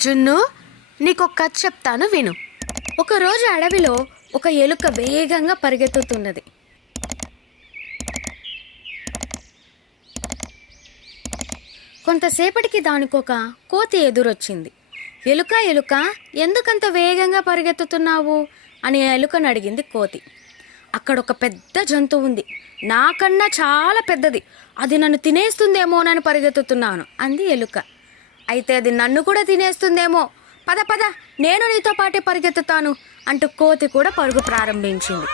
జున్ను, నీకొక కథ చెప్తాను విను. ఒకరోజు అడవిలో ఒక ఎలుక వేగంగా పరిగెత్తుతున్నది. కొంతసేపటికి దానికొక కోతి ఎదురొచ్చింది. ఎలుక ఎలుక, ఎందుకంత వేగంగా పరిగెత్తుతున్నావు అని ఎలుకను అడిగింది కోతి. అక్కడ ఒక పెద్ద జంతువు ఉంది, నాకన్నా చాలా పెద్దది, అది నన్ను తినేస్తుందేమోనని పరిగెత్తుతున్నాను అంది ఎలుక. అయితే అది నన్ను కూడా తినేస్తుందేమో, పద పద, నేను నీతో పాటే పరిగెత్తుతాను అంటూ కోతి కూడా పరుగు ప్రారంభించింది.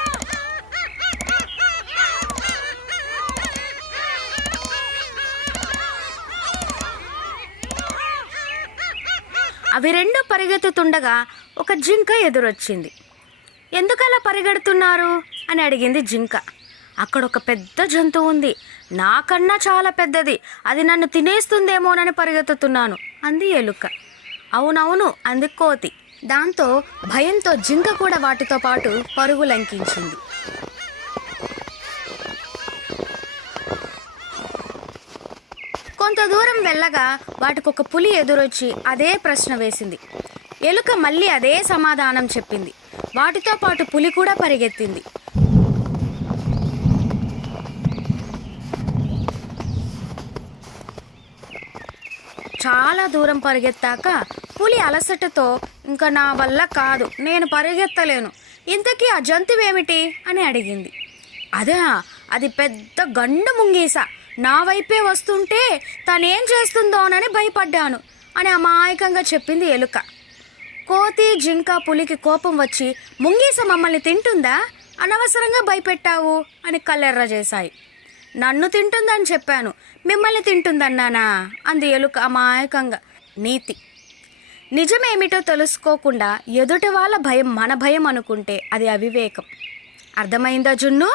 అవి రెండు పరిగెత్తుతుండగా ఒక జింక ఎదురొచ్చింది. ఎందుకలా పరిగెడుతున్నారు అని అడిగింది జింక. అక్కడ ఒక పెద్ద జంతువు ఉంది, నాకన్నా చాలా పెద్దది, అది నన్ను తినేస్తుందేమోనని పరిగెత్తుతున్నాను అంది ఎలుక. అవునవును అంది కోతి. దాంతో భయంతో జింక కూడా వాటితో పాటు పరుగు లంకించింది. కొంత దూరం వెళ్ళగా వాటికి ఒక పులి ఎదురొచ్చి అదే ప్రశ్న వేసింది. ఎలుక మళ్ళీ అదే సమాధానం చెప్పింది. వాటితో పాటు పులి కూడా పరిగెత్తింది. చాలా దూరం పరిగెత్తాక పులి అలసటతో, ఇంకా నా వల్ల కాదు, నేను పరిగెత్తలేను, ఇంతకీ ఆ జంతువేమిటి అని అడిగింది. అది పెద్ద గండు ముంగీస, నా వైపే వస్తుంటే తనేం చేస్తుందోనని భయపడ్డాను అని అమాయకంగా చెప్పింది ఎలుక. కోతి, జింక, పులికి కోపం వచ్చి, ముంగీస మమ్మల్ని తింటుందా, అనవసరంగా భయపెట్టావు అని కళ్ళెర్ర చేశాయి. నన్ను తింటుందని చెప్పాను, మిమ్మల్ని తింటుందన్నానా అంది ఎలుక అమాయకంగా. నీతి: నిజమేమిటో తెలుసుకోకుండా ఎదుటి వాళ్ళ భయం మన భయం అనుకుంటే అది అవివేకం. అర్థమైందా జున్ను?